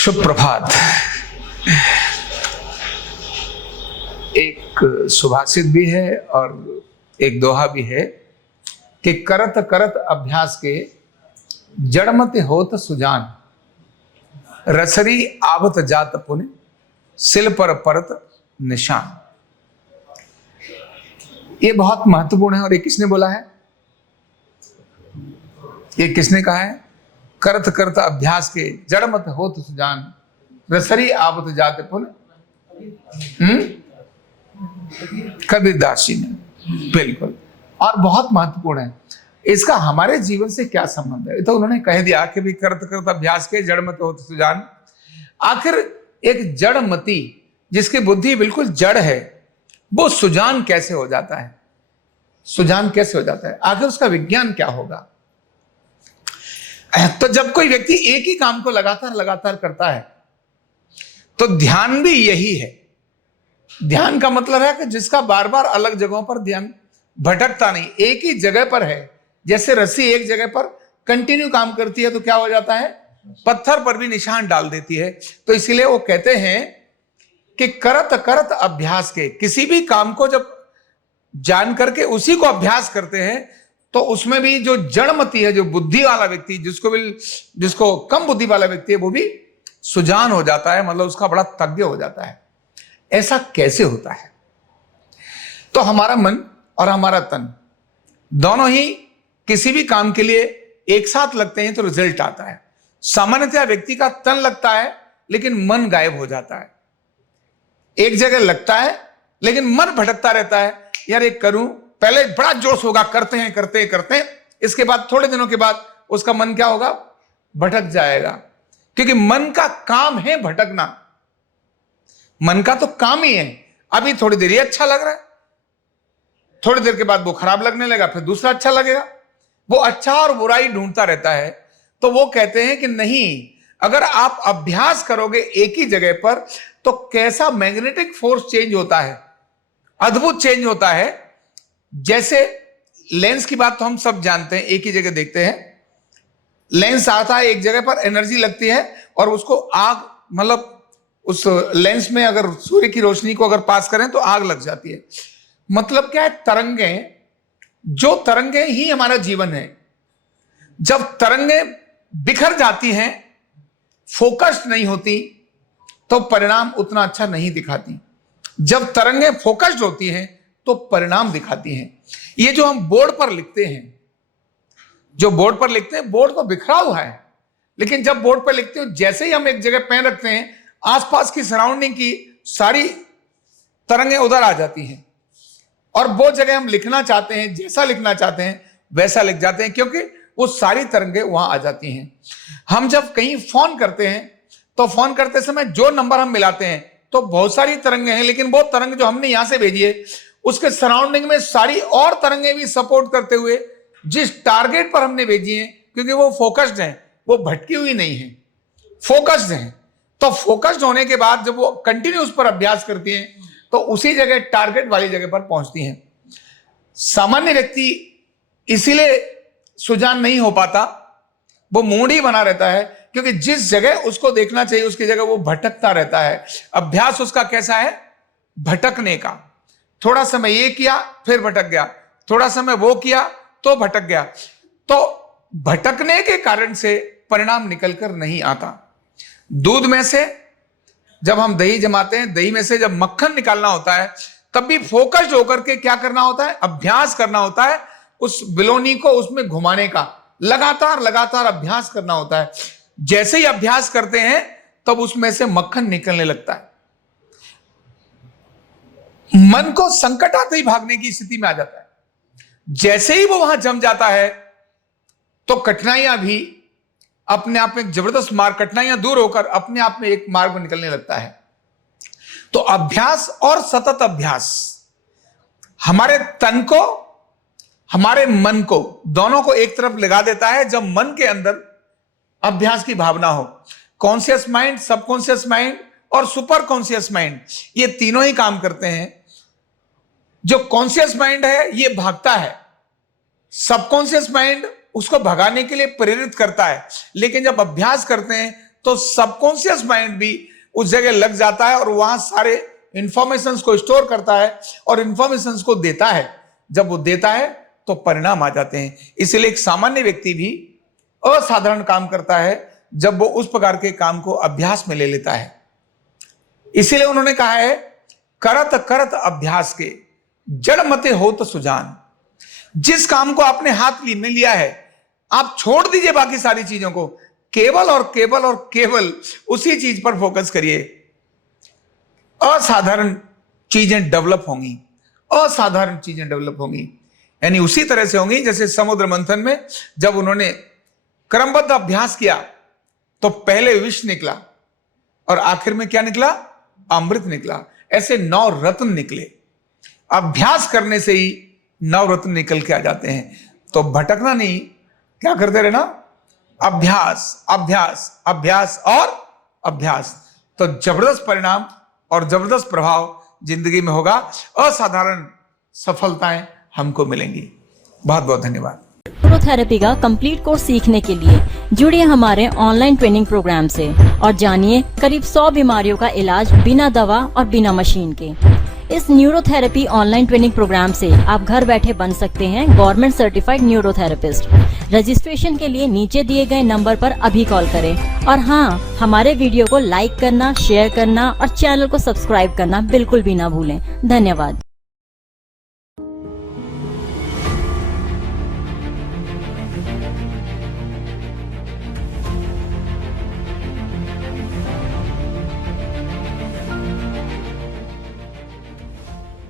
सुप्रभात। एक सुभाषित भी है और एक दोहा भी है कि करत करत अभ्यास के जड़मत होत सुजान, रसरी आवत जात पुण्य सिल पर परत निशान। ये बहुत महत्वपूर्ण है। और ये किसने बोला है? ये किसने कहा है? करत करत अभ्यास के जड़मत होत सुजान, रसरी आवत जात पुण्य। कबीरदास जी ने। बिल्कुल। और बहुत महत्वपूर्ण है। इसका हमारे जीवन से क्या संबंध है? तो उन्होंने कह दिया कि भी करत करत अभ्यास के जड़मत होत सुजान। आखिर एक जड़मती जिसकी बुद्धि बिल्कुल जड़ है, वो सुजान कैसे हो जाता है? सुजान कैसे हो जाता है? आखिर उसका विज्ञान क्या होगा? तो जब कोई व्यक्ति एक ही काम को लगातार लगातार करता है, तो ध्यान भी यही है। ध्यान का मतलब है कि जिसका बार बार अलग जगहों पर ध्यान भटकता नहीं, एक ही जगह पर है। जैसे रस्सी एक जगह पर कंटिन्यू काम करती है तो क्या हो जाता है? पत्थर पर भी निशान डाल देती है। तो इसीलिए वो कहते हैं कि करत करत अभ्यास के, किसी भी काम को जब जान करके उसी को अभ्यास करते हैं तो उसमें भी जो जड़मती है, जो बुद्धि वाला व्यक्ति, जिसको कम बुद्धि वाला व्यक्ति है, वो भी सुजान हो जाता है, मतलब उसका बड़ा तज्ञ हो जाता है। ऐसा कैसे होता है? तो हमारा मन और हमारा तन दोनों ही किसी भी काम के लिए एक साथ लगते हैं तो रिजल्ट आता है। सामान्यतः व्यक्ति का तन लगता है लेकिन मन गायब हो जाता है। एक जगह लगता है लेकिन मन भटकता रहता है। यार एक करूं, पहले बड़ा जोश होगा, करते हैं, इसके बाद थोड़े दिनों के बाद उसका मन क्या होगा? भटक जाएगा। क्योंकि मन का काम है भटकना। मन का तो काम ही है। अभी थोड़ी देर ये अच्छा लग रहा है, थोड़ी देर के बाद वो खराब लगने लगा, फिर दूसरा अच्छा लगेगा। वो अच्छा और बुराई ढूंढता रहता है। तो वो कहते हैं कि नहीं, अगर आप अभ्यास करोगे एक ही जगह पर तो कैसा मैग्नेटिक फोर्स चेंज होता है, अद्भुत चेंज होता है। जैसे लेंस की बात तो हम सब जानते हैं, एक ही जगह देखते हैं। लेंस आता है एक जगह पर, एनर्जी लगती है और उसको आग, मतलब उस लेंस में अगर सूर्य की रोशनी को अगर पास करें तो आग लग जाती है। मतलब क्या है? तरंगें, जो तरंगें ही हमारा जीवन है। जब तरंगें बिखर जाती हैं, फोकस्ड नहीं होती, तो परिणाम उतना अच्छा नहीं दिखाती। जब तरंगें फोकस्ड होती हैं तो परिणाम दिखाती हैं। ये जो हम बोर्ड पर लिखते हैं, बोर्ड तो बिखरा हुआ है, लेकिन जब बोर्ड पर लिखते हो, जैसे ही हम एक जगह पेन रखते हैं, आसपास की सराउंडिंग की सारी तरंगें उधर आ जाती हैं और वो जगह हम लिखना चाहते हैं, जैसा लिखना चाहते हैं वैसा लिख जाते हैं, क्योंकि वो सारी तरंगें वहां आ जाती हैं। हम जब कहीं फोन करते हैं तो फोन करते समय जो नंबर हम मिलाते हैं तो बहुत सारी तरंगें हैं, लेकिन वो तरंग जो हमने यहां से भेजी है उसके सराउंडिंग में सारी और तरंगें भी सपोर्ट करते हुए जिस टारगेट पर हमने भेजी है, क्योंकि वो फोकस्ड है, वो भटकी हुई नहीं है, फोकस्ड है। तो फोकस्ड होने के बाद जब वो कंटिन्यू उस पर अभ्यास करती हैं तो उसी जगह, टारगेट वाली जगह पर पहुंचती हैं। सामान्य व्यक्ति इसीलिए सुजान नहीं हो पाता, वो मूड ही बना रहता है, क्योंकि जिस जगह उसको देखना चाहिए उसकी जगह वो भटकता रहता है। अभ्यास उसका कैसा है? भटकने का। थोड़ा समय ये किया फिर भटक गया, थोड़ा समय वो किया तो भटक गया। तो भटकने के कारण से परिणाम निकलकर नहीं आता। दूध में से जब हम दही जमाते हैं, दही में से जब मक्खन निकालना होता है, तब भी फोकस्ड होकर के क्या करना होता है? अभ्यास करना होता है, उस बिलोनी को उसमें घुमाने का लगातार लगातार अभ्यास करना होता है। जैसे ही अभ्यास करते हैं तब उसमें से मक्खन निकलने लगता है। मन को संकट आते ही भागने की स्थिति में आ जाता है। जैसे ही वो वहां जम जाता है तो कठिनाइयां भी अपने आप में जबरदस्त मार्ग, कठिनाइयां दूर होकर अपने आप में एक मार्ग में निकलने लगता है। तो अभ्यास और सतत अभ्यास हमारे तन को, हमारे मन को, दोनों को एक तरफ लगा देता है। जब मन के अंदर अभ्यास की भावना हो, कॉन्शियस माइंड, सबकॉन्शियस माइंड और सुपर कॉन्शियस माइंड, ये तीनों ही काम करते हैं। जो कॉन्शियस माइंड है ये भागता है, सबकॉन्शियस माइंड उसको भगाने के लिए प्रेरित करता है। लेकिन जब अभ्यास करते हैं तो सबकॉन्शियस माइंड भी उस जगह लग जाता है और वहां सारे इंफॉर्मेशंस को स्टोर करता है और इंफॉर्मेशंस को देता है। जब वो देता है तो परिणाम आ जाते हैं। इसलिए एक सामान्य व्यक्ति भी असाधारण काम करता है जब वो उस प्रकार के काम को अभ्यास में ले लेता है। इसीलिए उन्होंने कहा है, करत करत अभ्यास के जड़ मते हो तो सुजान। जिस काम को आपने हाथ में लिया है, आप छोड़ दीजिए बाकी सारी चीजों को, केवल और केवल और केवल उसी चीज पर फोकस करिए। असाधारण चीजें डेवलप होंगी, असाधारण चीजें डेवलप होंगी। यानी उसी तरह से होंगी जैसे समुद्र मंथन में जब उन्होंने क्रमबद्ध अभ्यास किया तो पहले विष निकला और आखिर में क्या निकला? अमृत निकला। ऐसे 9 रत्न निकले। अभ्यास करने से ही 9 रत्न निकल के आ जाते हैं। तो भटकना नहीं, क्या करते रहना? अभ्यास अभ्यास अभ्यास और अभ्यास। तो जबरदस्त परिणाम और जबरदस्त प्रभाव जिंदगी में होगा। असाधारण सफलताएं हमको मिलेंगी। बहुत बहुत धन्यवाद। न्यूरोथेरेपी का कंप्लीट कोर्स सीखने के लिए जुड़िए हमारे ऑनलाइन ट्रेनिंग प्रोग्राम से और जानिए करीब 100 बीमारियों का इलाज बिना दवा और बिना मशीन के। इस न्यूरोथेरेपी ऑनलाइन ट्रेनिंग प्रोग्राम से आप घर बैठे बन सकते हैं गवर्नमेंट सर्टिफाइड न्यूरोथेरेपिस्ट। रजिस्ट्रेशन के लिए नीचे दिए गए नंबर पर अभी कॉल करें और हाँ, हमारे वीडियो को लाइक करना, शेयर करना और चैनल को सब्सक्राइब करना बिल्कुल भी ना भूलें। धन्यवाद।